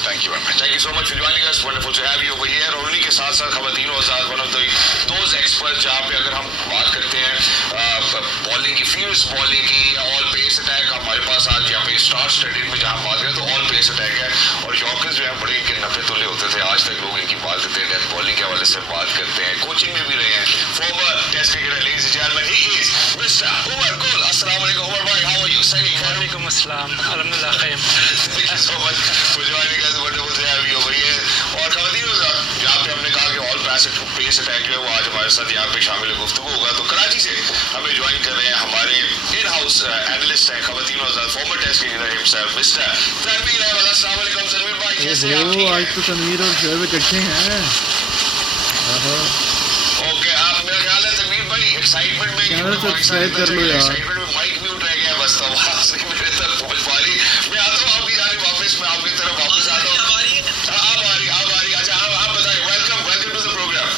Thank you very much. Thank you so much for joining us. Wonderful to have you over here. और उन्हीं के साथ साथ ख़वातीन हज़रात, one of those experts जहाँ पे अगर हम बात करते हैं बॉलिंग की, फील्ड्स बॉलिंग की, ऑल पेस अटैक, हमारे पास आज यहाँ पे स्टार स्टडीड में जहाँ बात करें तो ऑल पेस अटैक है, और यॉर्कर्स जो है बड़े इनके नफे तुले होते थे। आज तक लोग इनकी बात करते हैं, डेथ बॉलिंग के हवाले से बात करते हैं, कोचिंग में भी रहे हैं। Former test cricketer, ladies and gentleman, he is mister Umar Gul. अस्सलाम वालेकुम उमर भाई, हाउ आर यू? वालेकुम अस्सलाम, अल्हम्दुलिल्लाह खैर। Thank you so much for joining us. Wonderful to have you over here. और ख़वातीन जहाँ पे हमने कहा कि ऑल पेस अटैक जो है वो आज हमारे साथ यहाँ पे शामिल गुफ्तगू होगा, तो कराची से हमें ज्वाइन कर रहे हैं हमारे इन हाउस एनालिस्ट हैं, ख़वातीन हज़रात, former test cricketer himself mister Tanveer Ahmed. अस्सलाम वालेकुम तनवीर भाई, कैसे हैं आप? ठीक हैं? आज तो तनवीर और शोएब इकट्ठे हैं। ओके, आप मेरा ख्याल है तनवीर भाई एक्साइटमेंट में सब्सक्राइब कर लो यार। एक्साइटमेंट में माइक म्यूट रह गया, बस तो आवाज़ नहीं मेरे तक पहुँच पा रही। मैं आता हूँ आपकी जानिब वापस, मैं आपकी तरफ वापस आता हूँ। आप आ रही। अच्छा, आप बताइए। Welcome to the programme.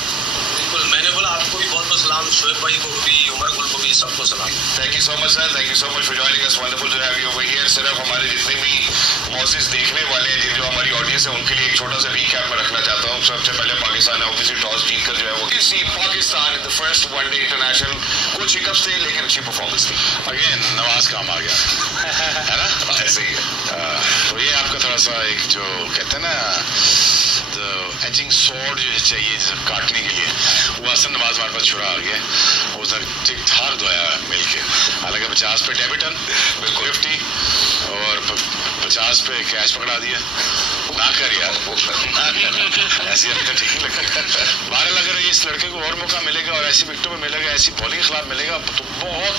बिल्कुल, मैंने बोला आपको भी बहुत बहुत सलाम, शोएब भाई को भी, उमर गुल को भी, सबको सलाम। Thank you so much sir, thank you so much for joining us. Wonderful to have you over here. सिर्फ हमारे जितने भी मौजूद देखने वाले हैं, जो हमारी ऑडियंस है, उनके लिए एक छोटा सा रीकैप में रखना चाहता हूँ। सबसे पहले पाकिस्तान ने ऑब्वियसली टॉस जीत कर जो है वो इसी Pakistan in the first one day international, कुछ हिकअप्स थे लेकिन अच्छी परफॉर्मेंस थी। अगेन नवाज काम आ गया है ना, ऐसे ही है। तो ये आपका थोड़ा सा एक जो कहते हैं ना एजिंग सॉर्ड जो चाहिए जिसे काटने के लिए, वो हसन नवाज हमारे पास छुरा आ गया, उसने ठीक ठाक धोया मिल के। हालांकि 50 पे डेबिटन, 50 और 50 पे कैच पकड़ा दिया। ना कर यार, ऐसी हमें तो ठीक नहीं लगता। बहरहाल अगर इस लड़के को और मौका मिलेगा और ऐसी विकेटों में मिलेगा, ऐसी बॉलिंग के खिलाफ मिलेगा, तो बहुत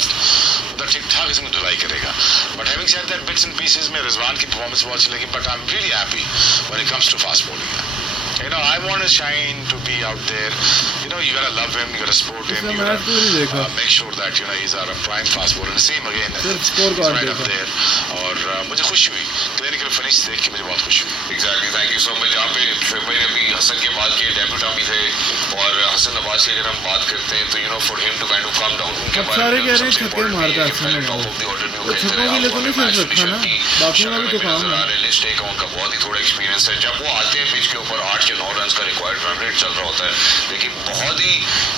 ठीक ठाक इसमें धुलाई करेगा। But having said that, bits and pieces में रिजवान की परफॉर्मेंस बहुत अच्छी लगी, but I am really happy when it comes to fast bowling. You know, I want Shaheen to be out there. You know, you gotta love him, you gotta support him, you gotta make sure that you know he's our prime fast bowler. And same again, he's right up there. और मुझे खुशी हुई clinical finish देख के, मुझे बहुत खुशी हुई। Exactly, thank you so much। यहाँ पे शोएब भाई ने अभी हसन के बाद के डेब्यूट भी थे, और हसन नवाज की अगर हम बात करते हैं तो you know for him to kind of come down, उनके बारे में कह रहे हैं छक्के मारता है Hasan top of the order में वो छक्कों के लिए तो नहीं खेल सकता ना, बाकी वाले तो काम है। लिस्ट एक उनका बहुत ही थोड़ा एक्सपीरियंस है। जब वो आते हैं पिच के ऊपर 8 या 9 रन का रिक्वायर्ड रन रेट चल रहा होता है, लेकिन बहुत ही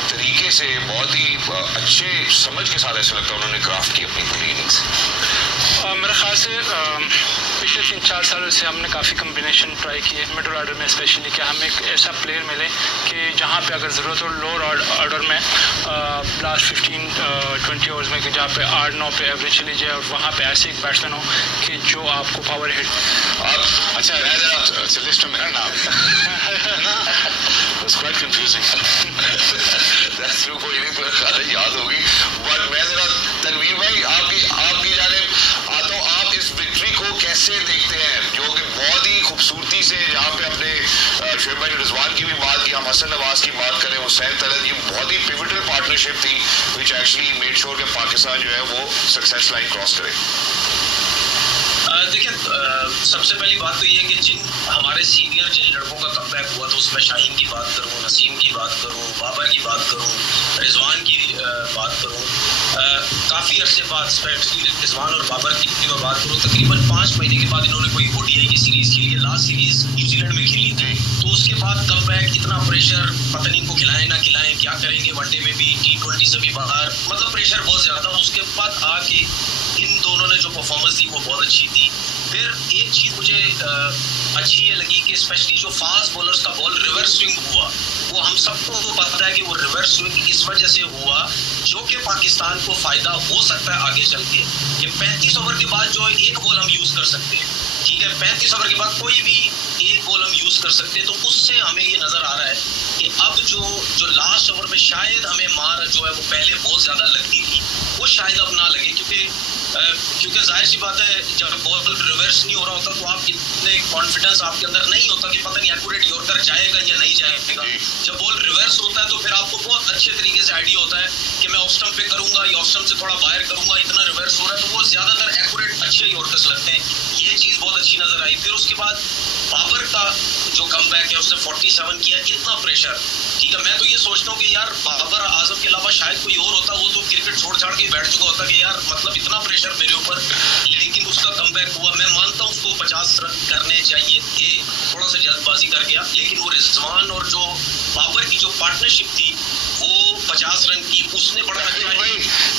तरीके से, बहुत ही अच्छे समझ के साथ ऐसा लगता है उन्होंने क्राफ्ट की अपनी पूरी इनिंग्स। मेरे ख्याल से पिछले 3-4 सालों से हमने काफ़ी कम्बिनेशन ट्राई किए मिडल ऑर्डर में, स्पेशली कि हमें एक ऐसा प्लेयर मिले कि जहाँ पे अगर ज़रूरत हो लोअर ऑर्डर में लास्ट 15-20 ओवर्स में, कि जहाँ पे 8-9 पे एवरेज चली जाए, और वहाँ पे ऐसे एक बैट्समैन हो कि जो आपको पावर हिट। अच्छा लिस्ट में मेरा नाम It's quite confusing. That's true, कोई नहीं, तो याद होगी। बट मैं जरा तनवीर भाई आपकी जानिब आता हूँ, आप इस विक्ट्री को कैसे देखते हैं, जो कि बहुत ही खूबसूरती से, जहाँ पे अपने शोएब भाई ने रिजवान की भी बात की, हम हसन नवाज की बात करें, हुसैन तलत, ये बहुत ही पिवटल पार्टनरशिप थी विच एक्चुअली मेड श्योर कि पाकिस्तान जो है वो सक्सेस लाइन क्रॉस करे। देखिए, सबसे पहली बात तो ये है कि जिन हमारे सीनियर जिन लड़कों का कमबैक हुआ, तो उसमें शाहीन की बात करूँ, नसीम की बात करूँ, बाबर की बात करूँ, रिजवान की बात करूँ, काफ़ी अरसे बाद स्पेशली रिजवान और बाबर की मैं बात करूँ, तकरीबन 5 महीने के बाद इन्होंने कोई ODI की सीरीज़ खेली है। लास्ट सीरीज़ न्यूजीलैंड में खेली थी, तो उसके बाद कमबैक, इतना प्रेशर, पता नहीं इनको खिलाएं ना खिलाएं, क्या करेंगे, वनडे में भी, T20 से भी बाहर, मतलब प्रेशर बहुत ज़्यादा। उसके बाद आके इन दोनों ने जो परफॉर्मेंस दी वो बहुत अच्छी थी। फिर एक चीज़ मुझे अच्छी ये लगी कि स्पेशली जो फास्ट बॉलर्स का बॉल रिवर्स स्विंग हुआ, वो हम सबको तो पता है कि वो रिवर्स स्विंग इस वजह से हुआ जो कि पाकिस्तान को फ़ायदा हो सकता है आगे चल के। ये 35 ओवर के बाद जो एक बॉल हम यूज़ कर सकते हैं, ठीक है, 35 ओवर के बाद कोई भी एक बॉल हम यूज़ कर सकते हैं, तो उससे हमें ये नज़र आ रहा है कि अब जो लास्ट ओवर में शायद हमें मार जो है वो पहले बहुत ज़्यादा लगती थी, वो शायद अब ना लगे, क्योंकि जाहिर सी बात है जब बॉल रिवर्स नहीं हो रहा होता तो आप इतने कॉन्फिडेंस आपके अंदर नहीं होता कि पता नहीं एक्यूरेट यॉर्कर जाएगा या नहीं जाएगा। जब बॉल रिवर्स होता है तो फिर आपको बहुत अच्छे तरीके से आइडिया होता है कि मैं ऑफ स्टंप पे करूंगा या ऑफ स्टंप से थोड़ा बाहर करूंगा, इतना रिवर्स हो रहा है, तो वो ज़्यादातर एक्यूरेट अच्छे यॉर्कर्स लगते हैं। ये चीज़ बहुत अच्छी नज़र आई। फिर उसके बाद बाबर का जो कमबैक है, उसने 47 किया, इतना प्रेशर, ठीक है, मैं तो ये सोचता हूँ कि यार बाबर आजम के अलावा शायद कोई और होता, वो तो क्रिकेट छोड़ छाड़ के बैठ चुका होता कि यार मतलब इतना प्रेशर मेरे ऊपर, लेकिन उसका कमबैक हुआ। मैं मानता हूँ उसको 50 रन करने चाहिए थे, कर गया, लेकिन वो रिजवान और जो बाबर की जो पार्टनरशिप थी वो 50 रन की, उसने बड़ा अच्छा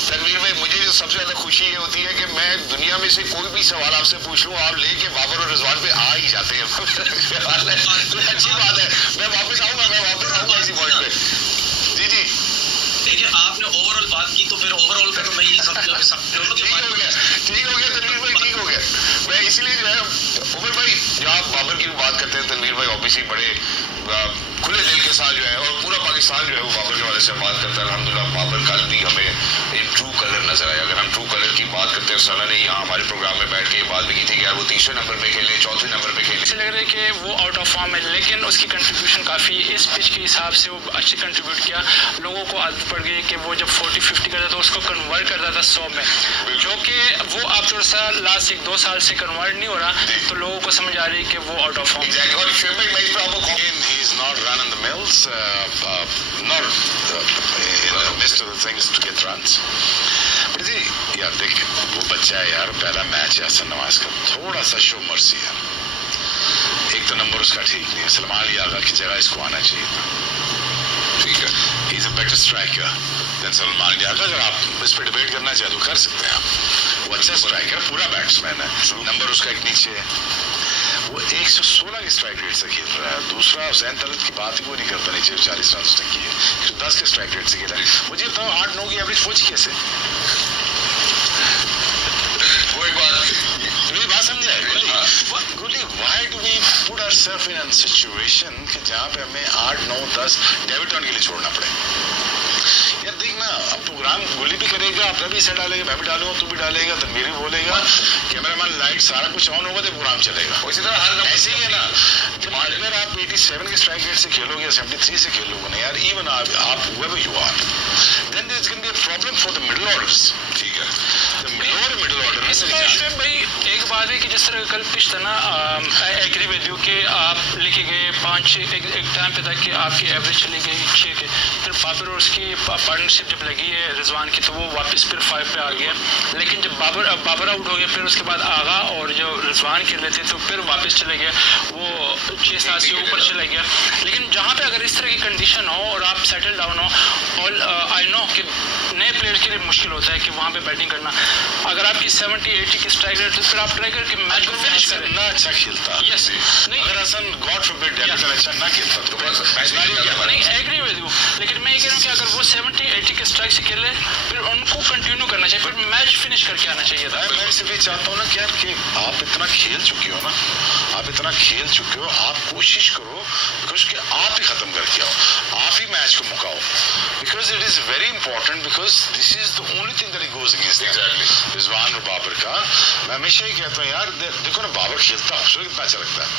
तनवीर भाई मुझे जो सबसे ज्यादा खुशी ये होती है कि मैं दुनिया में से कोई भी सवाल आपसे पूछ लूं, आप लेके बाबर और रिजवान पे आ ही जाते हैं। अच्छी बात है, मैं वापस आऊंगा इसी पॉइंट पे। जी जी देखिए, आपने ओवरऑल बात की तो फिर ओवरऑल का तो मैं यही समझूंगा कि सब दोनों की बात ठीक हो गया तनवीर भाई, ठीक हो गया। मैं इसीलिए जो है उमर भाई, जब आप बाबर की बात करते हैं तनवीर भाई ऑब्वियसली बड़े खुले दिल के साथ जो है, और पूरा पाकिस्तान जो है वो बाबर के वाले से बात करता है। अल्हम्दुलिल्लाह बाबर कल भी हमें इन ट्रू कलर नजर आया। अगर हम ट्रू कलर की बात करते हैं, सना ने यहाँ हमारे प्रोग्राम में बैठ के ये बात भी की थी कि यार वो तीसरे नंबर पे खेले, चौथे नंबर पे खेले, ऐसे लग रहा है कि वो आउट ऑफ फॉर्म है, लेकिन उसकी कंट्रीब्यूशन काफ़ी इस पिच के हिसाब से वो अच्छी कंट्रीब्यूट किया। लोगों को आदत पड़ गई कि वो जब 40-50 करता तो उसको कन्वर्ट करता था 100 में, जो कि वो अब थोड़ा सा लास्ट 1-2 साल से कन्वर्ट नहीं हो रहा, तो लोगों को समझ आ रही है कि वो आउट ऑफ फॉर्म। और शुएब भाई मैं इस पर आपको He is not run in the mills, not in the midst of the things to get runs. But जी यार देख, वो बच्चा है यार, पहला मैच है हसन नवाज का, थोड़ा सा शो मर्सी है। एक तो नंबर उसका ठीक नहीं है, सलमान अली आगा की जगह इसको आना चाहिए था। ठीक है, he is a better striker than Salman Ali Agha. अगर आप इस पर डिबेट करना चाहे तो कर सकते हैं आप। वो अच्छा स्ट्राइकर, पूरा बैट्समैन है, नंबर उसका एक नीचे है। वो 116 के स्ट्राइक रेट से खेल रहा है। दूसरा हुसैन तलत की बात ही वो नहीं करता, नीचे 40 रन उसने किए, 10 के स्ट्राइक रेट से खेला है। मुझे बताओ 8-9 की एवरेज पहुंची कैसे? कोई बात मेरी बात समझे गुली, why do we put ourselves in situation कि जहाँ पे हमें 8, 9, 10 डेविड टॉन के लिए छोड़ना पड़े? यार देख ना, अब प्रोग्राम गुली भी करेगा, अपना भी हिस्सा डालेगा, मैं भी डालूंगा, तू भी डालेगा, तो मेरी भी बोलेगा, कैमरामैन लाइट सारा कुछ ऑन होगा तो प्रोग्राम चलेगा। इसी तरह हर नंबर ऐसे ही है ना, जब अगर आप 87 के स्ट्राइक रेट से खेलोगे या 73 से खेलोगे ना यार, इवन आप whoever you are, then there is going to be a problem for the middle orders. ठीक है, the middle order is इसमें भाई एक बात है कि जिस तरह कल पिच था ना, आई एग्री विद यू कि आप लिखे गए 5 एक टाइम पे था कि आपकी एवरेज चली गई 6 के, फिर बाबर और उसकी पार्टनरशिप जब लगी है रिजवान की तो वो वापस फिर 5 पे आ गया। लेकिन जब बाबर आउट हो गया, फिर उसके बाद आगा और जो रिजवान खेल रहे थे तो फिर वापस चले गए, वो 6-7 से ऊपर चले गया। लेकिन जहाँ पे अगर इस तरह की कंडीशन हो और आप सेटल डाउन हो, और आई नो कि नए प्लेयर के लिए मुश्किल होता है कि वहाँ पे बैटिंग करना, अगर आपकी 70-80 की स्ट्राइक रेट तो फिर आप ट्राई करके मैच को फिनिश करें। ना अच्छा खेलता, यस नहीं, अगर हसन गॉड फॉरबिड डेविड अच्छा ना खेलता तो नहीं एग्री विद यू, लेकिन मैं ये कह रहा हूँ कि अगर वो 70-80 के स्ट्राइक से खेले फिर उनको कंटिन्यू करना चाहिए, फिर मैच फिनिश करके आना चाहिए था। मैं सिर्फ ये चाहता हूँ ना कि यार कि आप इतना खेल चुके हो ना, आप इतना खेल चुके हो, आप कोशिश करो बिकॉज कि आप ही खत्म करके आओ, आप ही मैच को मुकाओ, because it is very important, because this is the only thing that goes against Rizwan और बाबर का। मैं हमेशा ही कहता हूँ यार देखो ना, बाबर खेलता खूबसूरत कितना अच्छा लगता है,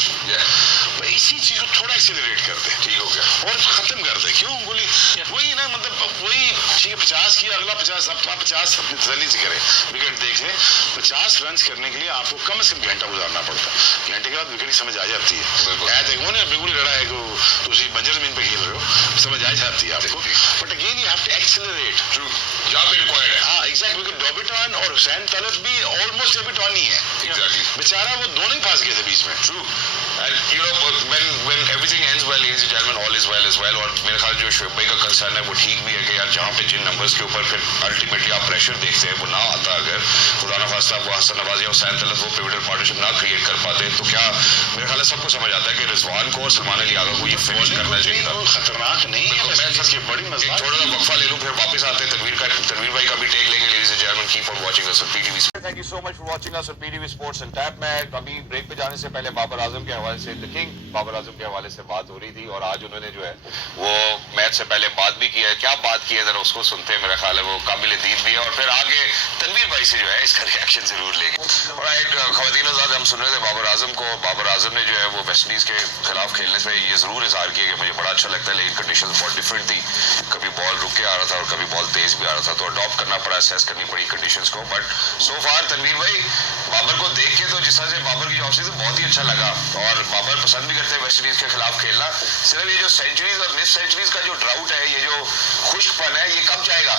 भाई इसी चीज को थोड़ा एक्सेलरेट कर दे, ठीक हो गया, और खत्म कर दे। क्यों बोली वही ना, मतलब वही ठीक है, 50 किया, अगला 50 अपना 50 अपनी तसल्ली से करे, विकेट देख ले। 50 रन करने के लिए आपको कम से कम घंटा गुजारना पड़ता है, घंटे के बाद विकेट समझ आ जाती है। बिल्कुल लड़ा है को तुम बंजर जमीन पे खेल रहे हो, समझ आ जाती है आपको, but again you have to accelerate true, जहाँ पे रिक्वायर्ड है। हाँ एग्जैक्टली, बिकॉज डॉबिटॉन और हुसैन तलत भी ऑलमोस्ट डेबिटॉन ही है, एग्जैक्टली, बेचारा वो दोनों ही फंस गए थे बीच में। True, and you know when everything ends well, ladies and gentlemen, all is well as well। और मेरे ख्याल जो शुएब भाई का कंसर्न है वो ठीक भी है कि यार जहाँ पे जिन नंबर्स के ऊपर फिर अल्टीमेटली आप प्रेशर देखते हैं वो ना आता, अगर खुदा ना खास्ता वो हसन नवाज या हुसैन तलत वो पिवटल पार्टनरशिप ना क्रिएट कर पाते, तो क्या मेरे ख्याल सबको समझ आता है कि रिजवान को और सलमान अली आगा को ये फिनिश करना चाहिए था। खतरनाक नहीं है, बड़ी मजा। थोड़ा सा वक्फा ले लूं, फिर वापस आते हैं तनवीर भाई का भी टेक लेंगे। Ladies and gentleman, keep on watching us on PTV. Thank you so much for watching us on PTV sports and tap. मैं अभी ब्रेक पे जाने से पहले बाबर आजम के हवाले से, द किंग बाबर आजम के हवाले से बात हो रही थी, और आज उन्होंने जो है वो मैच से पहले बात भी की है। क्या बात की है जरा उसको सुनते हैं, मेरा ख्याल है वो काबिल दीद भी है, और फिर आगे तनवीर भाई से जो है इसका रिएक्शन जरूर लेंगे। राइट ख़वातीन आज़ाद, हम सुन रहे थे बाबर आजम को। बाबर आजम ने जो है वो वेस्ट इंडीज़ के खिलाफ खेलने से ये जरूर इजहार किया कि मुझे बड़ा अच्छा लगता है, लेकिन कंडीशन बहुत डिफरेंट थी, कभी बॉल रुक के आ रहा था और कभी बॉल तेज भी आ रहा था, तो अडॉप्ट करना पड़ा, असेस करनी पड़ी कंडीशंस को। बट सो फार तनवीर भाई बाबर को देख के तो जिस तरह से बाबर की ऑफ सीजन बहुत ही अच्छा लगा, और बाबर पसंद भी करते हैं वेस्ट इंडीज के खिलाफ खेलना। सिर्फ ये जो सेंचुरीज और मिस सेंचुरीज का जो ड्राउट है, ये जो खुश्कपन है, ये कब जाएगा?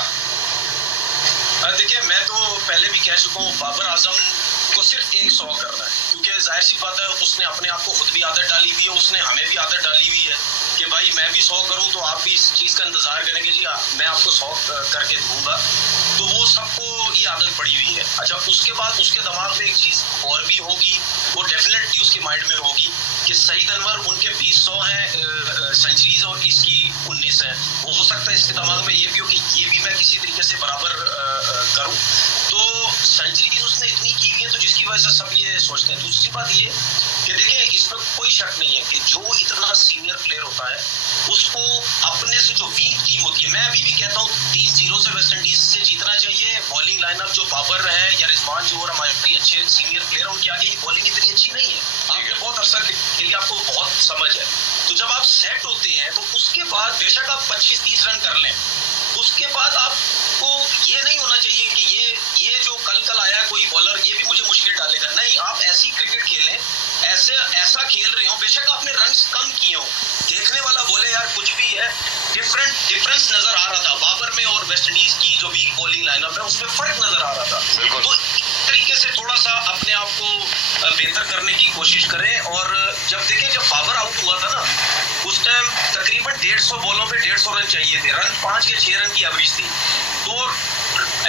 देखिए, मैं तो पहले भी कह चुका हूँ, बाबर आजम को सिर्फ एक 100 करना है, क्योंकि जाहिर सी बात है उसने अपने आप को खुद भी आदत डाली हुई है, उसने हमें भी आदत डाली हुई है कि भाई मैं भी 100 करूं तो आप भी इस चीज़ का इंतजार करेंगे जी मैं आपको 100 करके दूंगा, तो वो सबको ये आदत पड़ी हुई है। अच्छा, उसके बाद उसके दिमाग में एक चीज़ और भी होगी, वो डेफिनेटली उसके माइंड में होगी कि सईद अनवर उनके 20-100 हैं सेंचुरीज और इसकी 19 है। हो सकता है इसके दिमाग में ये भी हो कि ये भी मैं किसी तरीके से बराबर करूं, तो सेंचुरीज उसने इतनी की हुई है तो जिसकी वजह से सब ये सोचते हैं। दूसरी बात ये कि देखिए इसमें कोई शक नहीं है कि जो इतना सीनियर प्लेयर होता है उसको अपने से जो वीक टीम होती है, मैं अभी भी कहता हूँ 3-0 से वेस्ट इंडीज से जीतना चाहिए। बॉलिंग लाइनअप जो बाबर है या रिजवान जो और हमारे अच्छे सीनियर प्लेयर हैं उनके आगे ये बॉलिंग इतनी अच्छी नहीं है। आपने बहुत अरसा खेली, आपको बहुत समझ है, तो जब आप सेट होते हैं तो उसके बाद बेशक आप 25-30 रन कर लें, उसके बाद आपको ये नहीं होना चाहिए कि ये जो कल आया कोई बॉलर ये भी मुझे मुश्किल डालेगा। नहीं, आप ऐसी क्रिकेट खेलें, ऐसा खेल रहे हो, बेशक आपने रन्स कम किए हो, देखने वाला बोले यार कुछ भी है, डिफरेंस नजर आ रहा था बाबर में और वेस्ट इंडीज की जो वीक बॉलिंग लाइनअप है उसमें फर्क नजर आ रहा था। तो इस तरीके से थोड़ा सा अपने आप को बेहतर करने की कोशिश करें। और जब बाबर आउट हुआ था ना उस टाइम तकरीबन 150 बॉलों पे 150 रन चाहिए थे, रन 5 या 6 रन की एवरेज थी, तो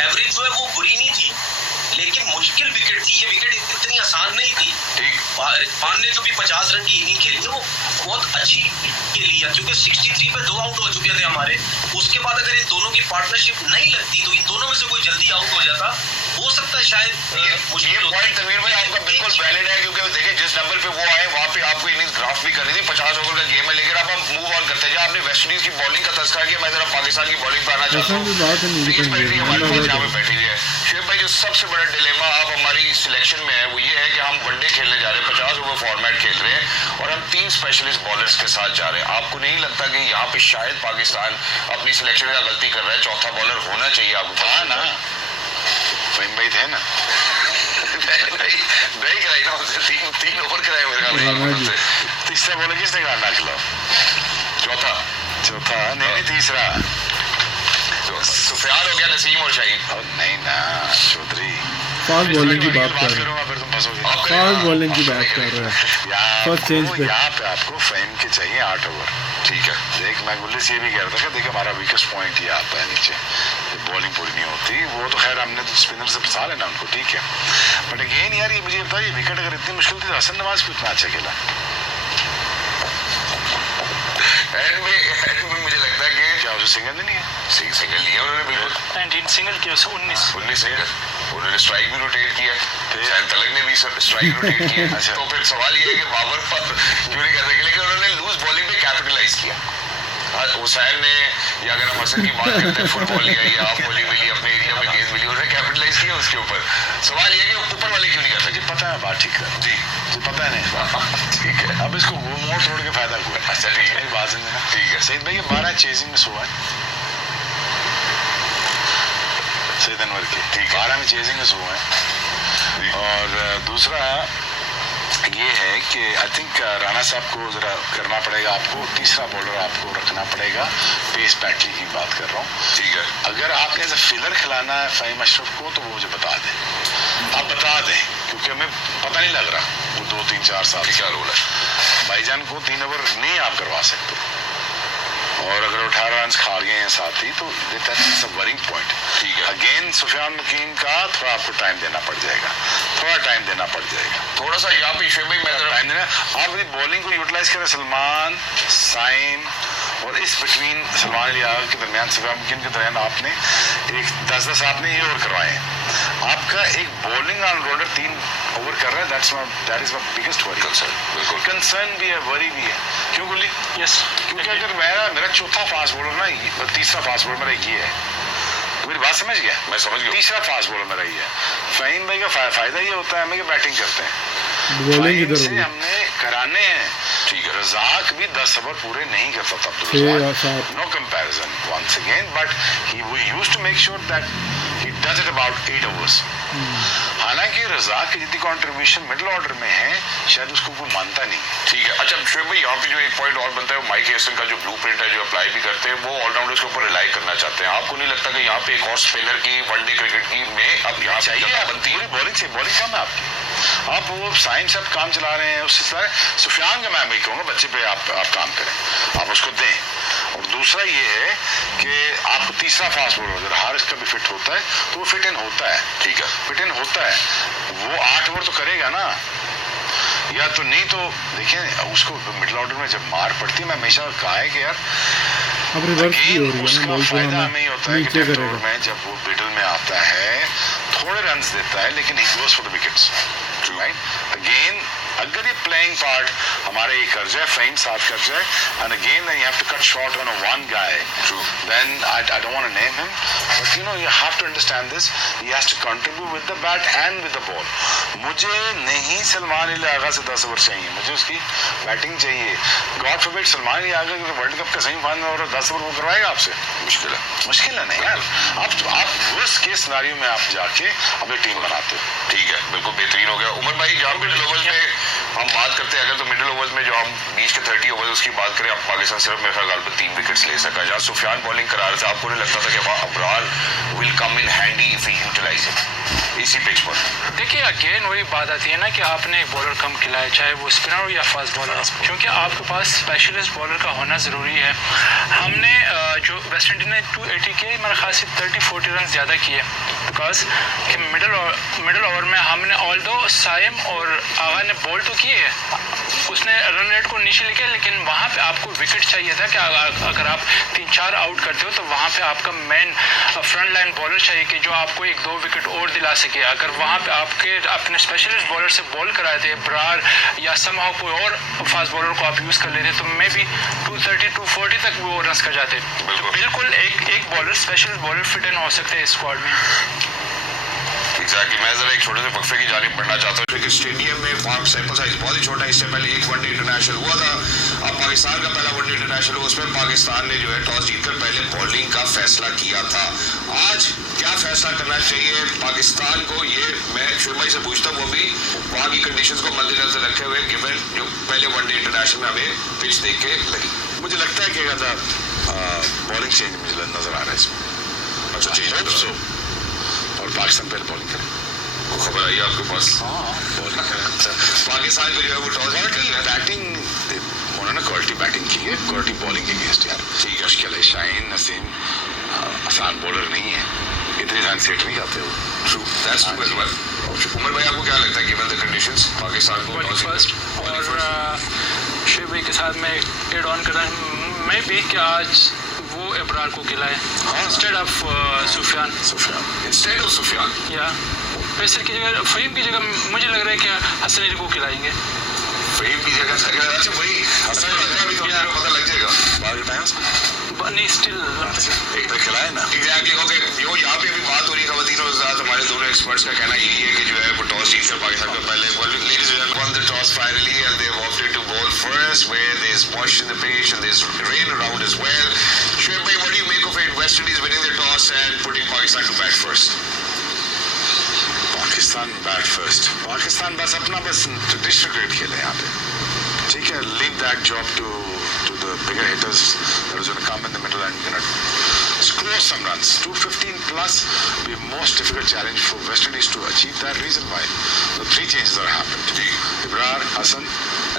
एवरेज जो है वो बुरी नहीं थी लेकिन मुश्किल विकेट थी। ये विकेट इतनी आसान नहीं थी। पान ने जो भी 50 रन की इनिंग खेली है वो बहुत अच्छी खेली है, क्योंकि 63 पे 2 आउट हो चुके थे हमारे। उसके बाद अगर इन दोनों की पार्टनरशिप नहीं लगती तो इन दोनों में से कोई जल्दी आउट हो जाता, हो सकता है शायद ये पॉइंट तनवीर भाई आपका बिल्कुल वैलिड है, क्योंकि देखिए जिस नंबर पे वो आए वहाँ पे आपको इनिंग्स ग्राफ भी करनी थी, 50 ओवर का गेम है। लेकिन अब हम मूव ऑन करते हैं। जहाँ आपने वेस्ट इंडीज की बॉलिंग का तस्करा किया, मैं जरा पाकिस्तान की बॉलिंग पे आना चाहता हूँ। हमारे पास यहाँ पे बैठी हुई है शेख भाई, जो सबसे बड़ा डिलेमा अब हमारी सिलेक्शन में है वो ये है कि हम वनडे खेलने जा रहे हैं, 50 ओवर फॉर्मेट खेल रहे हैं और हम 3 स्पेशलिस्ट बॉलर्स के साथ जा रहे हैं। आपको नहीं लगता कि यहाँ पे शायद पाकिस्तान अपनी सिलेक्शन का गलती कर रहा है? चौथा बॉलर होना चाहिए आपको। हाँ ना, फहीम भाई थे ना, नहीं कराई ना उनसे, 3 ओवर कराए मेरे ख्याल। तीसरा बॉलर किसने कहा ना खिलाओ? चौथा नहीं, तीसरा सुफियान हो गया, नसीम और शाहीन। नहीं ना, चौधरी। फास्ट बॉलिंग की बात कर रहे हैं, फिर तुम फंसोगे। फास्ट बॉलिंग की बात कर रहे हैं। फर्स्ट चेंज पे यहाँ पे आपको फहीम के चाहिए 8 ओवर। ठीक है, देख मैं गुल्लिस ये भी कह रहा था कि देखिए हमारा वीकेस्ट पॉइंट ये आता है नीचे, बॉलिंग पूरी नहीं होती। वो तो खैर हमने तो स्पिनर से फंसा लेना उनको, ठीक है, बट अगेन यार ये मुझे बताइए विकेट अगर इतनी मुश्किल थी तो हसन नवाज भी उतना अच्छा खेला। एंड में मुझे लगता है कि क्या उसे सिंगल नहीं है? सिंगल लिया उन्होंने, बिल्कुल 19 सिंगल किया, 19 सिंगल। उन्होंने स्ट्राइक भी रोटेट किया, शायद तलक ने भी स्ट्राइक रोटेट किया। अच्छा। तो फिर सवाल ये है कि बाबर पर क्यों नहीं कर सके, लेकिन उन्होंने लूज बॉलिंग पे कैपिटलाइज किया। हुसैन ने, या अगर हम हसन की बात करते हैं, फुटबॉल लिया या हाफ बॉलिंग मिली, अपने एरिया में गेंद मिली, उन्होंने कैपिटलाइज किया उसके ऊपर। सवाल ये है कि ऊपर वाले क्यों नहीं कर सके? पता है बात, ठीक है जी पता है नहीं। ठीक है, अब इसको मोड़ तोड़ के फायदा हुआ। अच्छा ठीक है, एक बात समझना, ठीक है। सईद भाई 12 चेजिंग में 100 है सईद अनवर की, ठीक है। 12 में चेजिंग में 100 है। और दूसरा ये है कि आई थिंक राणा साहब को ज़रा करना पड़ेगा, आपको तीसरा बॉलर आपको रखना पड़ेगा। पेस बैटरी की बात कर रहा हूँ, ठीक है। अगर आपने एज ए फिलर खिलाना है फ़हीम अशरफ को तो वो मुझे बता दें, आप बता दें, क्योंकि हमें पता नहीं लग रहा वो 2-3-4 साल क्या रोल है। भाईजान को 3 ओवर नहीं आप करवा सकते, और अगर 18 रन खा गए हैं साथ ही तो that is a worrying point. ठीक है, अगेन सुफियान मुकीम का थोड़ा आपको टाइम देना पड़ जाएगा, थोड़ा टाइम देना पड़ जाएगा, थोड़ा सा यहाँ पे शेख भाई मैं टाइम देना। आप अपनी बॉलिंग को यूटिलाइज करें, सलमान, साइम और इस बिटवीन सलमान अली आगा के दरमियान, सुफियान मुकीम के दरमियान आपने एक 10-10 आपने ये ओवर करवाए हैं। आपका एक बॉलिंग ऑलराउंडर 3 ओवर कर रहा है, that is my biggest worry. Concern भी है, वरी भी है। क्यों गुल्ली? यस, क्योंकि अगर मेरा चौथा फास्ट बॉलर ना, तीसरा फास्ट बॉलर मेरा ये है, मेरी बात समझ गया? मैं समझ गया। तीसरा फास्ट बॉलर मेरा ये है। फहीम भाई का फायदा ये होता है हमें कि बैटिंग करते हैं, बॉलिंग फहीम इधर से हमने कराने हैं। ठीक है, रज़ाक भी 10 ओवर पूरे नहीं करता था, no comparison once again, but we used to make sure that he does it about 8 overs. हालांकि रज़ाक की जितनी कंट्रीब्यूशन मिडिल ऑर्डर में है शायद उसको कोई मानता नहीं। ठीक है। अच्छा शोएब भाई यहाँ पे जो एक पॉइंट और बनता है, माइक हेसन का जो ब्लूप्रिंट है जो अप्लाई भी करते हैं, वो ऑलराउंडर्स के ऊपर रिलाई करना चाहते हैं। आपको नहीं लगता कि यहाँ पे एक और स्पिनर की वनडे क्रिकेट की में अब यहाँ चाहिए बनती है? बॉलिंग चाहिए, बॉलिंग कम है आपकी। आप वो साइंस आप काम चला रहे हैं उससे सारे सुफियान का मैं वही कहूँगा बच्चे पे आप काम करें, आप उसको दें। और दूसरा ये है कि आपको तीसरा फास्ट बॉलर अगर हारिस का भी फिट होता है तो वो फिट इन होता है, ठीक है, फिट इन होता है, वो 8 ओवर तो करेगा ना, या तो नहीं तो देखिए उसको मिडिल ऑर्डर में जब मार पड़ती है, मैं हमेशा कहा है कि यार अब रिवर्स भी हो रही है उसका ना, बॉल फायदा को हमें ही होता है कि नीचे डेथ करेगा। ओवर में जब वो मिडिल में आता है थोड़े रन्स देता है, लेकिन he goes for the wickets, right. Again अगर ये प्लेइंग पार्ट हमारे ये कर जाए, फ्रेम साथ कर जाए, and again you have to cut short on a one guy, then I don't want to name him, but you know you have to understand this, he has to contribute with the bat and with the ball. मुझे नहीं सलमान अली आगा से 10 over चाहिए, मुझे उसकी batting चाहिए। God forbid Salman Ali Agha world cup का semifinal और 10 over वो करवाएगा आपसे, मुश्किल है नहीं यार। आप वर्स्ट केस सिनेरियो में आप जाके अपनी टीम बनाते हो। ठीक है, बिल्कुल बेहतरीन हो गया। उमर भाई जहाँ मिडिल ओवर्स में हम बात करते हैं, अगर तो मिडिल ओवर्स में जो हम बीच के 30 ओवर्स उसकी बात करें, अब पाकिस्तान सिर्फ मेरे ख्याल में 3 विकेट्स ले सका। जहाँ सुफियान बॉलिंग करा रहे थे, आपको नहीं लगता था कि Abrar will come in handy if he utilise it इसी पिच पर? देखिए अगेन वही बात आती है ना कि आपने एक बॉलर कम खिलाया, चाहे वो स्पिनर हो या फास्ट बॉलर, क्योंकि आपके पास स्पेशलिस्ट बॉलर का होना ज़रूरी है। हमने जो वेस्ट इंडीज ने 280 के मेरे ख्याल से 30-40 रन ज़्यादा किए, बिकॉज कि मिडिल ओवर में हमने ऑल्दो साइम और आगा ने बॉल तो किए, उसने रन रेट को नीचे लिखे, लेकिन वहाँ पे आपको विकेट चाहिए था कि अगर आप 3-4 आउट करते हो तो वहाँ पे आपका मेन फ्रंट लाइन बॉलर चाहिए कि जो आपको 1-2 विकेट और दिला सके। अगर वहाँ पे आपके अपने स्पेशलिस्ट बॉलर से बॉल कराए थे, ब्रार या समहाउ कोई और फास्ट बॉलर को आप यूज़ कर लेते तो मे बी 230-240 तक वो रन कर जाते। तो बिल्कुल एक bowler specialist bowler fit in हो सकते हैं स्क्वाड में। एग्जैक्टली, मैं जरा एक छोटे से वक्फे की जानिब बढ़ना चाहता हूँ। क्रिकेट स्टेडियम में फार्म सैंपल साइज बहुत ही छोटा है। इससे पहले एक वनडे इंटरनेशनल हुआ था, अब पाकिस्तान का पहला वनडे इंटरनेशनल हुआ, उसमें पाकिस्तान ने जो है टॉस जीतकर पहले बॉलिंग का फैसला किया था। आज क्या फैसला करना चाहिए पाकिस्तान को, ये मैं शोएब भाई से पूछता हूँ, वो भी वहाँ की कंडीशंस को मद्देनजर रखे हुए, गिवन जो पहले वनडे इंटरनेशनल में हमें पिच देख के लगी। मुझे लगता है कि बॉलिंग चेंज मुझे नजर आ रहा है इसमें। अच्छा, चेंज और पाकिस्तान पहले बॉलिंग करें, खबर आई आपके पास? हाँ बॉलिंग करें। पाकिस्तान को जो है वो टॉस बैटिंग उन्होंने क्वालिटी बैटिंग की है, क्वालिटी बॉलिंग के अगेंस्ट यार ठीक है। मुश्किल है। शाहीन नसीम आसान बॉलर नहीं है, इतने रन सेट नहीं जाते वो। True, that's true as well. Umar भाई आपको क्या लगता है गिवन द कंडीशंस पाकिस्तान को बॉलिंग फर्स्ट? और शोएब भाई के साथ मैं एड ऑन करना मैं भी कि आज वो इब्रार को खिलाए instead of Sufiyan instead of Sufiyan, या पेसर की जगह फ़हीम की जगह मुझे लग रहा है कि हसन अली को खिलाएंगे। फ़हीम की जगह अच्छा वही हसन अली तो पता लग जाएगा बाकी टाइम्स नहीं स्टिल एक तो खिलाए ना। Exactly, okay. यो यहाँ पे भी बात हो रही है खवातीनों के साथ, हमारे दोनों एक्सपर्ट्स का कहना यही है कि जो है वो टॉस जीतकर पाकिस्तान का पहले ladies won the toss finally and they opted to bowl first where there's moisture in the pitch and there's rain around as well. Shoaib bhai, what do you make of it? West Indies winning the toss and putting Pakistan to bat first. Pakistan bat first, Pakistan बस अपना traditional cricket खेले यहाँ पे, ठीक है। Leave that job to the bigger hitters that is gonna come in the middle and gonna score some runs. 215 plus be most difficult challenge for West Indies to achieve that. Reason why the 3 changes that happened. Ibrar, Hassan,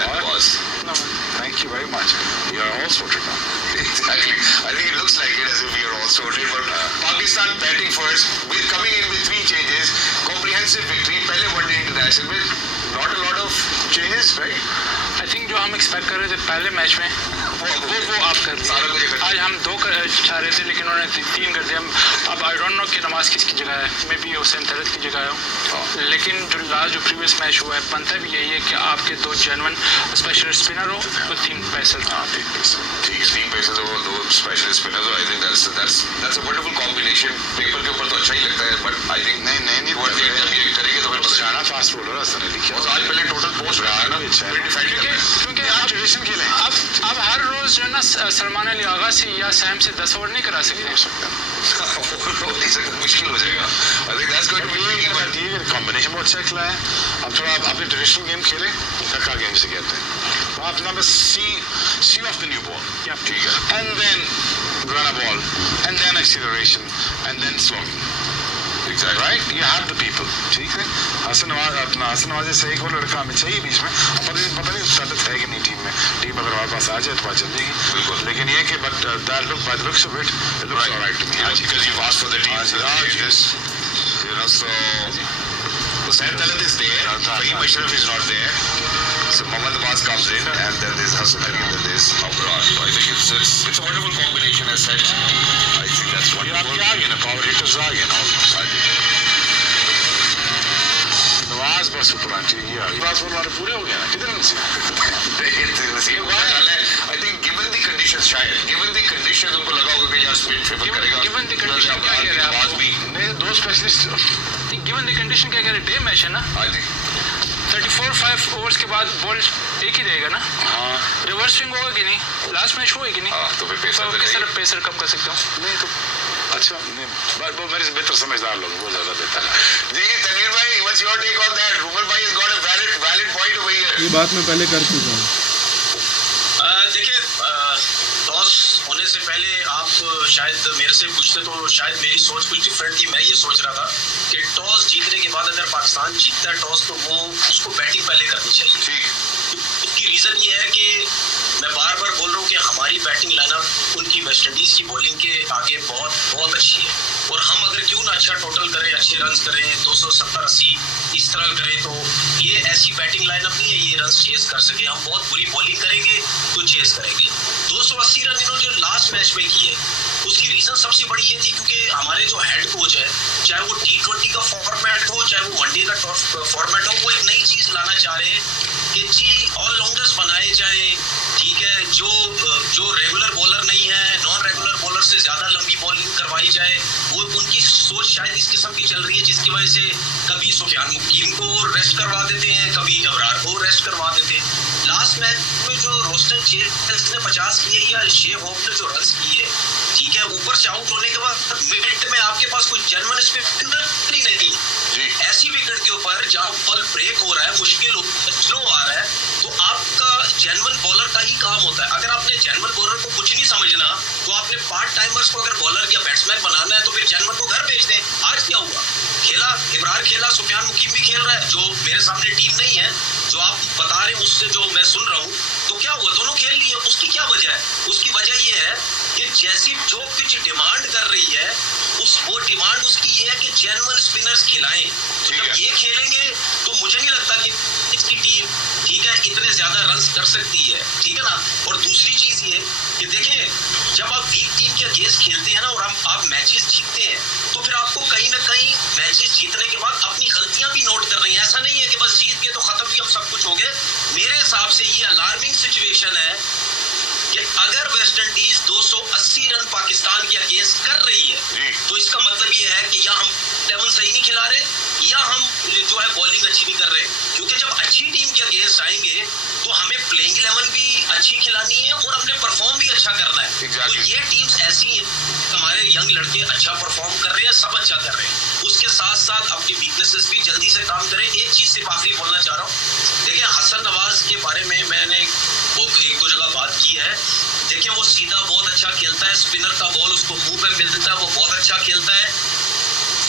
And was. no. Thank you very much. You are all sorted now. Exactly. I think it looks like it as if we are all sorted. But Pakistan batting first, with coming in with 3 changes, comprehensive victory. पहले one day international में not a lot of changes, right? I think जो हम expect कर रहे थे पहले match में वो आप कर दिए। आज हम 2 चाह रहे थे लेकिन उन्होंने 3 कर दिया। अब आई डोंट नो कि नमाज किसकी जगह है, मे बी हुसैन तलत की जगह है, लेकिन जो लास्ट जो प्रीवियस मैच हुआ है बनता भी यही है कि आपके 2 जेन्युइन स्पेशल स्पिनर हो तो 3 पेसर। ठीक है, 3 पेसर्स और 2 special spinners. I think that's a wonderful combination. Paper के ऊपर तो अच्छा ही लगता है, बट आई थिंक नहीं जब ये करेंगे तो फिर पता शाना फास्ट बॉलर हसन अली क्या आज पहले टोटल पोस्ट रहा है ना, फिर डिफेंड करना है। क्योंकि आप ट्रेडिशन खेले अब हर रोज जो है ना सलमान अली आगा से या सैम से 10 ओवर नहीं करा सकते। मुश्किल हो जाएगा। I think that's going to be ये कॉम्बिनेशन बहुत अच्छा खिलाया है। अब थोड़ा आप अपने ट्रेडिशनल गेम खेले, धक्का गेम से कहते हैं, आप number see of the new ball, ठीक है, and then run a ball, and then acceleration, and then slowing, exactly, right? You have the people, ठीक है? हसन नवाज जैसे एक और लड़का हमें चाहिए बीच में, पता नहीं ताकत है कि नहीं टीम में, टीम अगर हमारे पास आ जाए तो बात चल जाएगी, बिल्कुल, लेकिन ये कि but that look by the looks of it looks alright to me. because you've asked for the team, so this, you know, so Hussain Talat is there, Fahim Ashraf is not there, so Mohammad Abbas comes in, and then there's Hassan Ali, and then there's Abrar. So I think it's a wonderful combination as such. I think that's ये wonderful. आपके आ गए ना, power hitters आ गए ना almost. Nawaz बस ऊपर aunty ये आ गई, नवाज बोल हमारे पूरे हो गए ना, कितने रन से? I think given the conditions, शायद given the conditions उनको लगा होगा कि यार स्पिन फेवर करेगा, given the condition क्या कह रहे हैं आवाज आप? भी, नहीं, दो स्पेशलिस्ट गिवन द कंडीशन क्या कह रहे, डे मैच है ना, हाँ जी, 34-5 ओवर्स के बाद बॉल एक ही रहेगा ना, हाँ रिवर्स स्विंग होगा कि नहीं, लास्ट मैच होगा कि नहीं, हाँ, तो फिर पेसर तो तो किस नहीं, तरह पेसर कम कर सकता हूँ? नहीं तो अच्छा नहीं, वो मेरे से बेहतर समझदार लोग, वो ज़्यादा बेहतर है। जी तनवीर भाई, what's your take on that? Rumal भाई has got a valid point over here. ये बात मैं पहले कर चुका हूँ। देखिए, टॉस होने से पहले आप शायद मेरे से पूछते तो शायद मेरी सोच कुछ डिफरेंट थी। मैं ये सोच रहा था कि टॉस जीतने के बाद अगर पाकिस्तान जीतता है टॉस तो वो उसको बैटिंग पहले करनी चाहिए। ठीक, उसकी रीज़न ये है कि मैं बार बार बोल रहा हूँ कि हमारी बैटिंग लाइनअप उनकी वेस्ट इंडीज़ की बॉलिंग के आगे बहुत बहुत अच्छी है, और हम अगर क्यों ना अच्छा टोटल करें, अच्छे रन करें, 270-80 इस तरह करें, तो ये ऐसी बैटिंग लाइनअप नहीं है ये रन चेस कर सके। हम बहुत बुरी बॉलिंग करेंगे तो चेस करेंगे। 280 रन इन्होंने जो लास्ट मैच में किए, उसकी रीज़न सबसे बड़ी ये थी क्योंकि हमारे जो हेड कोच है, चाहे वो T20 का फॉर्मेट हो, चाहे वो वनडे का फॉर्मेट हो, वो एक नई चीज़ लाना चाह रहे हैं कि जी ऑलराउंडर्स बनाए जाएं, ठीक है, जो रेगुलर बॉलर नहीं है, नॉन रेगुलर बॉलर से ज़्यादा लंबी बॉलिंग करवाई जाए। वो उनकी सोच शायद इस किस्म की चल रही है, जिसकी वजह से कभी सुफियान मुकीम को रेस्ट करवा देते हैं, कभी अबरार को रेस्ट करवा देते हैं। लास्ट मैच में जो रोस्टन चेस ने 50 किए या शेफ होप ने जो रन किए, ठीक है, ऊपर से आउट होने के बाद विकेट में आपके पास कोई जेन्युइन स्पिनर ही नहीं जी, ऐसी विकेट के ऊपर जहाँ बॉल ब्रेक हो रहा है, मुश्किल स्लो आ रहा है, तो आपका जेन्युइन बॉलर का ही काम होता है। अगर आपने जेन्युइन बॉलर को कुछ नहीं समझना तो आपने पार्ट टाइमर्स को अगर बॉलर या बैट्समैन बनाना है तो फिर जेन्युइन को घर भेज दें। आज क्या हुआ, खेला इब्रार खेला, सुफियान मुकीम भी खेल रहा है, जो मेरे सामने टीम नहीं है, जो आप बता रहे हैं उससे जो मैं सुन रहा हूँ, तो क्या हुआ, दोनों खेल लिए। उसकी क्या वजह है? उसकी वजह ये है कि जैसी जो पिच डिमांड कर रही है वो डिमांड उसकी ये है कि जेन्युइन स्पिनर्स खिलाएं। तो जब ये खेलेंगे तो मुझे नहीं लगता कि इसकी टीम, ठीक है, इतने ज्यादा रन कर सकती है, ठीक है ना। और दूसरी चीज ये कि देखिए, जब आप वीक टीम के अगेंस्ट खेलते हैं ना और आप मैचेस जीतते हैं, तो फिर आपको कहीं ना कहीं मैचेस जीतने के बाद अपनी गलतियां भी नोट करनी है। ऐसा नहीं है कि बस जीत गए तो खत्म ही, अब सब कुछ हो गया। मेरे हिसाब से ये अलार्मिंग सिचुएशन है कि अगर वेस्ट इंडीज 280 रन पाकिस्तान के अगेंस्ट कर रही है, तो इसका मतलब ये है कि या हम 11 सही नहीं खिला रहे या हम जो है बॉलिंग अच्छी नहीं कर रहे। क्योंकि जब अच्छी टीम के अगेंस्ट आएंगे तो हमें प्लेइंग 11 भी अच्छी खिलानी है और हमने परफॉर्म भी अच्छा करना है। तो ये टीम्स ऐसी हैं, हमारे यंग लड़के अच्छा परफॉर्म कर रहे हैं, सब अच्छा कर रहे हैं, उसके साथ साथ अपनी वीकनेसेस भी जल्दी से काम करें। एक चीज सिर्फ आखिरी बोलना चाह रहा हूँ, देखिए हसन नवाज के बारे में मैंने एक दो जगह बात की है। देखिए वो सीधा बहुत अच्छा खेलता है, स्पिनर का बॉल उसको मुंह पे मिलता है, वो बहुत अच्छा खेलता है,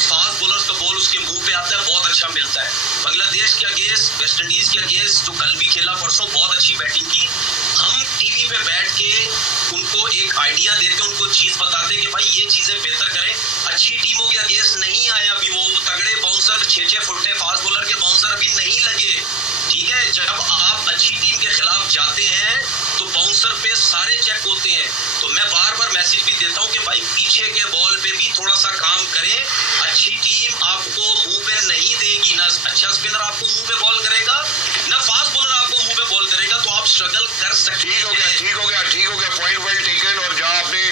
फास्ट बॉलर्स का बॉल उसके मुंह पे आता है, बहुत अच्छा मिलता है। बांग्लादेश के अगेंस्ट, वेस्ट इंडीज के अगेंस्ट जो कल भी खेला परसों, बहुत अच्छी बैटिंग की। हम टीवी पे बैठ के उनको एक आइडिया देते, उनको चीज बताते कि भाई ये चीजें बेहतर करें। अच्छी टीमों के अगेंस्ट नहीं आया अभी वो तगड़े बाउंसर, 6-6 फुटे फास्ट बॉलर के बाउंसर अभी नहीं लगे, ठीक है। जब आप अच्छी टीम के खिलाफ जाते हैं तो बाउंसर पे सारे चेक होते हैं। तो मैं बार बार मैसेज भी देता हूं कि भाई पीछे के बॉल पे भी थोड़ा सा काम करें। अच्छी टीम आपको मुंह पे नहीं देगी, ना अच्छा स्पिनर आपको मुंह पे बॉल करेगा, ना फास्ट बॉलर आपको मुंह पे बॉल करेगा, तो आप स्ट्रगल कर सकते हैं। ठीक हो गया, पॉइंट वेल टेकन। और जहां आपने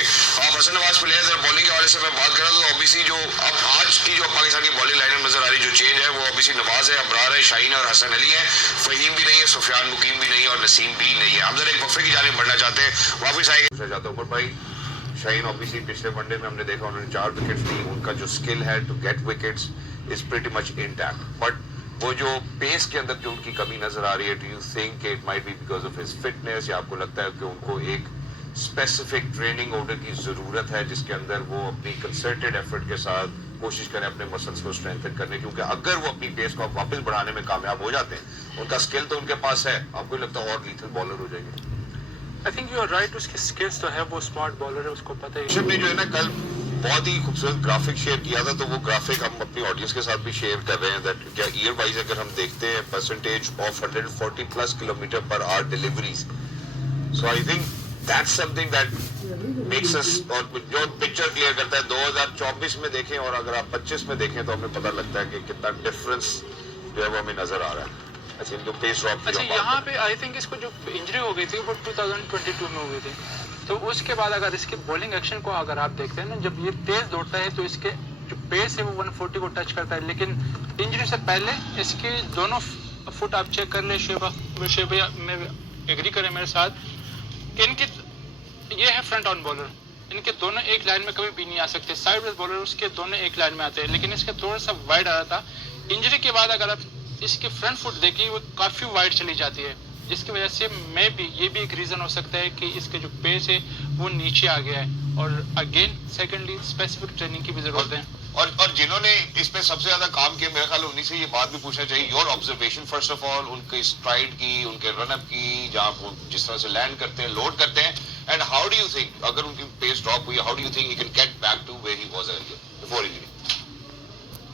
आप हसन नवाज प्लेयर्स और बॉलिंग के हवाले से मैं बात कर रहा था, तो ऑब्वियसली जो अब आज की जो पाकिस्तान की बॉलिंग लाइनअप नजर आ रही, जो चेंज है वो ऑब्वियसली नवाज है, अबरार है, शाहीन और हसन अली है, फहीम भी नहीं है, सुफियान मुकीम भी नहीं है और नसीम भी नहीं है। हम जरा एक वक्फे की जानिब बढ़ना चाहते हैं, वापस आएंगे जाते हैं ऊपर भाई। शाहीन ऑब्वियसली पिछले वनडे में हमने देखा उन्होंने 4 विकेट्स ली, उनका जो स्किल है to get wickets is pretty much intact, but वो जो पेस के अंदर जो उनकी कमी नजर आ रही है, do you think it might be because of his fitness, या आपको लगता है कि उनको एक स्पेसिफिक ट्रेनिंग ऑर्डर की जरूरत है जिसके अंदर वो अपनी कंसर्टेड एफर्ट के साथ कोशिश करें अपने मसल्स को स्ट्रेंथन करने, क्योंकि अगर वो अपनी पेस को वापस बढ़ाने में कामयाब हो जाते हैं, उनका स्किल तो उनके पास है, आपको लगता है और लीथल बॉलर हो जाएंगे? I think you are right, उसके स्किल्स तो है, वो स्मार्ट बॉलर है, उसको पता है। ऋषभ ने जो है ना कल बहुत ही खूबसूरत ग्राफिक शेयर किया था, तो वो ग्राफिक हम अपनी ऑडियंस के साथ भी शेयर कर रहे हैं दैट क्या ईयर वाइज अगर हम देखते हैं percentage of 140 plus kilometre per hour deliveries, so I think that's something that makes us, और जो पिक्चर क्लियर करता है 2024 में देखें और अगर आप 25 में देखें तो हमें पता लगता है कि कितना डिफरेंस जो है वो हमें नजर आ रहा है। अच्छा, इनको पेस ड्रॉप अच्छा, यहाँ पे आई थिंक इसको जो इंजरी हो गई थी वो 2022 में हो गई थी, तो उसके बाद अगर इसके बॉलिंग एक्शन को अगर आप देखते हैं ना, जब ये तेज दौड़ता है तो इसके जो पेस है वो 140 को टच करता है, लेकिन इंजरी से पहले इसके दोनों फुट आप चेक कर ले, शेबा में एग्री करें मेरे साथ, इनके ये है फ्रंट ऑन बॉलर, इनके दोनों एक लाइन में कभी भी नहीं आ सकते, साइड वेज बॉलर उसके दोनों एक लाइन में आते हैं, लेकिन इसका थोड़ा सा वाइड आ रहा था। इंजरी के बाद अगर आप इसकी फ्रंट फुट देखिए वो काफ़ी वाइड चली जाती है, जिसकी वजह से ये भी एक रीज़न हो सकता है कि इसके जो पेस है वो नीचे आ गया है, और अगेन सेकेंडली स्पेसिफिक ट्रेनिंग की भी जरूरत है। और जिन्होंने इसमें सबसे ज्यादा काम किया, मेरे ख्याल उन्हीं से ये बात भी पूछना चाहिए, your observation first of all, उनके स्ट्राइड की, उनके रनअप की, जहां वो जिस तरह से लैंड करते हैं, लोड करते हैं, and how do you think अगर उनकी पेस ड्रॉप हुई, how do you think he can get back to where he was earlier before injury?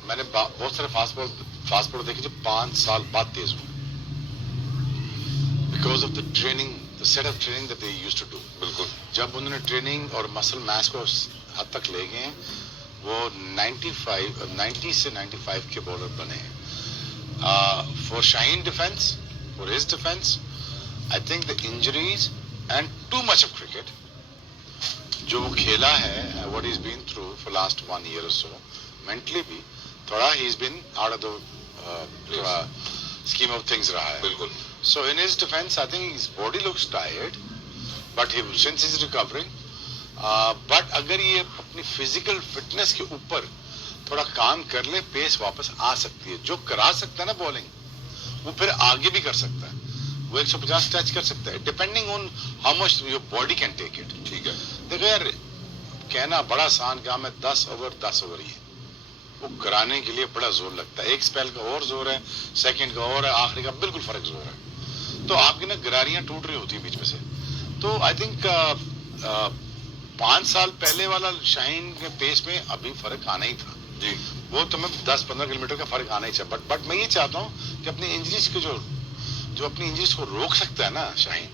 मैंने बहुत सारे फास्ट बॉलर देखे जो 5 साल बाद तेज हुए, because of the training, the set of training that they used to do. बिल्कुल, जब उन्होंने ट्रेनिंग और मसल मास को हद तक ले गए हैं, वो 90 से 95 के बॉलर बने हैं। For Shaheen defence, for his defence, I think the injuries and too much of cricket जो वो खेला है, what is been through for last 1 year और सो, मेंटली भी थोड़ा he is been out of the scheme of things रहा है। बिल्कुल। So in his defence I think his body looks tired, but he since is recovering, but अगर ये अपनी physical fitness के ऊपर थोड़ा काम कर ले, पेस वापस आ सकती है। जो करा सकता है ना बॉलिंग, वो फिर आगे भी कर सकता है, वो 150 टच कर सकता है, depending on how much your body can take it. ठीक है, देखो यार, कहना बड़ा आसान काम है, 10 ओवर ही है, वो कराने के लिए बड़ा जोर लगता है, एक स्पेल का और जोर है, सेकंड का और है, आखिरी का बिल्कुल फर्क जोर है, तो आपकी ना गरारियां टूट रही होती है बीच में से। तो आई थिंक 5 साल पहले वाला शाहीन के पेस में अभी फर्क आना ही था जी, वो तुम्हें 10-15 किलोमीटर का फर्क आना ही चाहिए, बट मैं ये चाहता हूँ कि अपनी इंजरीज को जो अपनी इंजरीज को रोक सकता है ना शाहीन,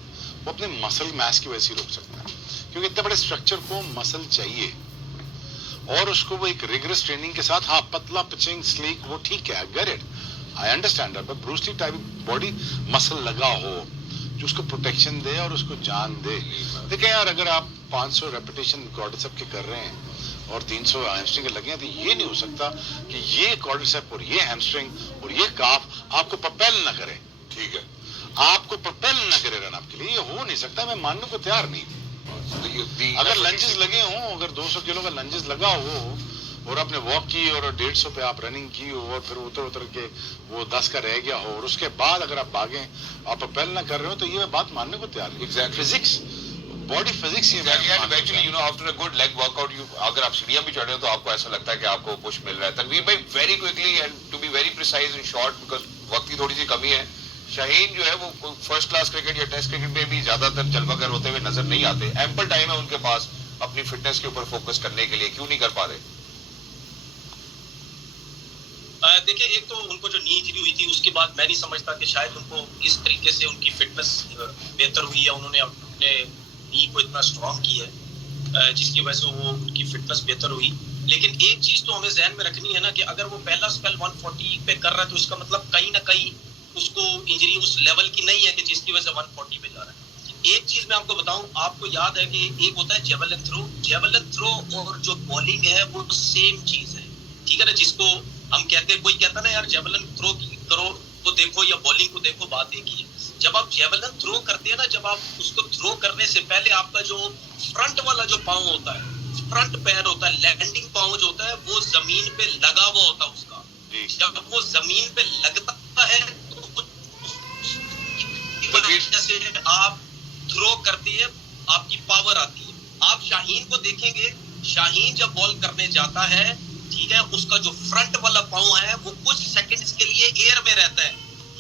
वो अपने मसल मास की वजह से रोक सकता है, क्योंकि इतने बड़े स्ट्रक्चर को मसल चाहिए, और उसको वो एक रिगरस ट्रेनिंग के साथ, हाँ पतला पिचिंग स्लीक वो ठीक है, get it, I understand that, but Bruce Lee type body muscle लगा हो जो उसको प्रोटेक्शन दे और उसको जान दे। देखिए यार, अगर आप 500 रेपिटेशन क्वाड्रिसेप के कर रहे हैं और 300 हैमस्ट्रिंग के लगे हैं, तो ये नहीं हो सकता कि ये क्वाड्रिसेप और ये हैमस्ट्रिंग और ये काफ आपको प्रोपेल ना करे। ठीक है, आपको प्रोपेल ना करे रन अप के लिए, ये हो नहीं सकता, मैं मानने को तैयार नहीं। अगर लंजेस लगे हों, अगर 200 किलो का लंजेस लगा हो और आपने वॉक की और 150 पे आप रनिंग की हो और फिर उतर के वो 10 का रह गया हो और उसके बाद अगर आप भागें, आप प्रोपेल ना कर रहे हो, तो ये बात मानने को तैयार नहीं। Exactly. Physics, body physics, actually you know after a good leg workout, you अगर आप सीढ़ियां भी चढ़ रहे हो तो आपको ऐसा लगता है कि आपको पुश मिल रहा है। तनवीर भाई, very quickly and to be very precise in short, because वक्त की थोड़ी सी कमी है, शाहीन जो है वो फर्स्ट क्लास क्रिकेट या टेस्ट क्रिकेट में भी ज्यादातर जलवागर होते हुए नजर नहीं आते, एम्पल टाइम है उनके पास अपनी फिटनेस के ऊपर फोकस करने के लिए, क्यों नहीं कर पा रहे? देखिए, एक तो उनको जो नी इंजरी हुई थी उसके बाद मैं नहीं समझता कि शायद उनको इस तरीके से उनकी फिटनेस बेहतर हुई है, उन्होंने अपने नी को इतना स्ट्रॉन्ग किया है जिसकी वजह से वो उनकी फिटनेस बेहतर हुई। लेकिन एक चीज तो हमें जहन में रखनी है ना कि अगर वो पहला स्पेल 140 पे कर रहा है तो इसका मतलब कहीं ना कहीं उसको इंजरी उस लेवल की नहीं है कि जिसकी वजह से 140 पे जा रहा है। एक चीज मैं आपको बताऊं, आपको याद है कि एक होता है जेवलिन थ्रो और जो बॉलिंग है वो सेम चीज है, ठीक है ना। जिसको हम कहते हैं, कोई कहता ना यार जेवलिन थ्रो करो तो देखो या बॉलिंग को देखो, बात एक ही है। जब आप जेवलिन थ्रो करते हैं ना, जब आप उसको थ्रो करने से पहले आपका जो फ्रंट वाला जो पांव होता है, फ्रंट पैर होता है, लैंडिंग पांव जो होता है वो जमीन पे लगा हुआ होता है उसका। जब वो जमीन पे लगता है तो जैसे आप थ्रो करते हैं आपकी पावर आती है। आप शाहीन को देखेंगे, शाहीन जब बॉल करने जाता है, ठीक है, उसका जो फ्रंट वाला पाँव है वो कुछ सेकंड्स के लिए एयर में रहता है,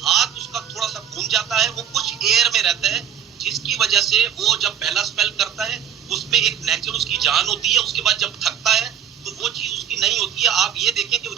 हाथ उसका थोड़ा सा घूम जाता है, वो कुछ एयर में रहता है, जिसकी वजह से वो जब पहला स्पेल करता है उसमें एक नेचुरल उसकी जान होती है, उसके बाद जब थकता है तो वो चीज उसकी नहीं होती है। आप ये देखें कि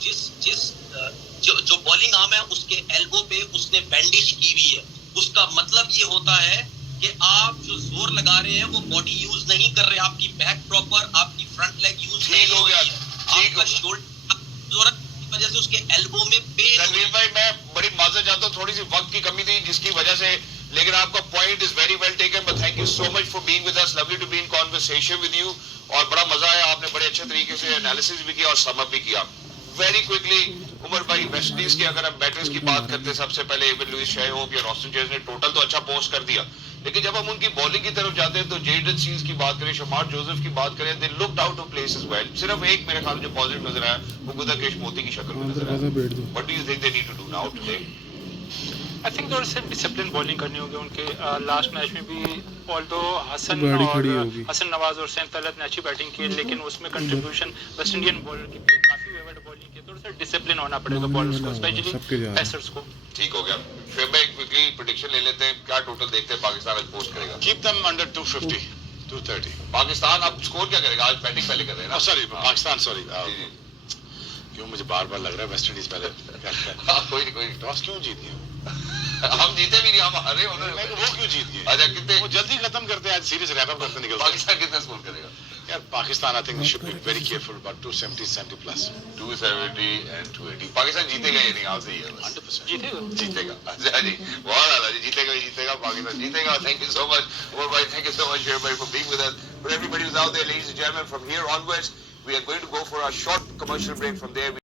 जो बॉलिंग आर्म है उसके एल्बो पे उसने बैंडेज की हुई है, उसका मतलब ये होता है कि आप जो जोर लगा रहे हैं वो बॉडी यूज नहीं कर रहे, आपकी बैक प्रॉपर, आपकी फ्रंट लेग यूज नहीं हो गया, आपका शोल्डर की वजह से उसके एल्बो में पेन। तनवीर भाई, मैं बड़ी माजरत चाहता हूँ, थोड़ी सी वक्त की कमी थी जिसकी वजह से, लेकिन आपका point is very well taken, but thank you so much for being with us, lovely to be in conversation with you, और बड़ा मजा आया, आपने बड़े अच्छे तरीके से एनालिसिस भी किया और समअप भी किया। वेरी क्विकली उमर भाई, वेस्ट इंडीज की अगर हम बैटर्स की बात करते हैं, सबसे पहले एवन लुइस, शाय होप या रॉस्टन चेज ने टोटल तो अच्छा पोस्ट कर दिया, लेकिन जब हम उनकी बॉलिंग की तरफ जाते हैं तो जेडन सील्स की बात करें, शमार जोसेफ की बात करें, they looked out of place as well. सिर्फ एक मेरे ख्याल में जो पॉजिटिव नजर आया वो गुरकेश मोती की शक्ल में नजर आया। What do you think they need to do now today? I think थोड़ा सा डिसिप्लिन बॉलिंग करनी होगी उनके। लास्ट मैच में भी ऑल्दो हसन नवाज और सैन तलत ने अच्छी बैटिंग की, लेकिन उसमें कंट्रीब्यूशन वेस्ट इंडियन बॉलर की काफी वेवर्ड बॉलिंग की, थोड़ा सा डिसिप्लिन होना पड़ेगा बॉलर्स को, स्पेशली पेसर्स को। ठीक हो गया, फिर मैं क्विकली प्रेडिक्शन ले लेते हैं, क्या टोटल देखते हैं पाकिस्तान आज पोस्ट करेगा? Keep them under 250 230। पाकिस्तान अब स्कोर क्या करेगा? आज बैटिंग पहले कर रहे हैं ना? सॉरी पाकिस्तान, सॉरी क्यों मुझे बार बार लग रहा है वेस्ट इंडीज पहले कोई नहीं, टॉस क्यों जीत गए? हम जीते भी नहीं, हम हारे। उन्होंने वो क्यों जीत गए? अच्छा, कितने वो जल्दी खत्म करते हैं, आज सीरीज रैप अप करते निकलते हैं। पाकिस्तान कितना स्कोर करेगा? यार Pakistan I think should be very careful, about 270 70 plus. 270 and 280। Pakistan जीतेगा या नहीं? आपसे ही है बस। 100% जीतेगा। अच्छा जी, बहुत आला जी, जीतेगा पाकिस्तान जीतेगा। Thank you so much Umar भाई, थैंक यू सो मच शेर भाई for being with us. For everybody who's out there, ladies and gentlemen, from here onwards we are going to go for a short commercial break. From there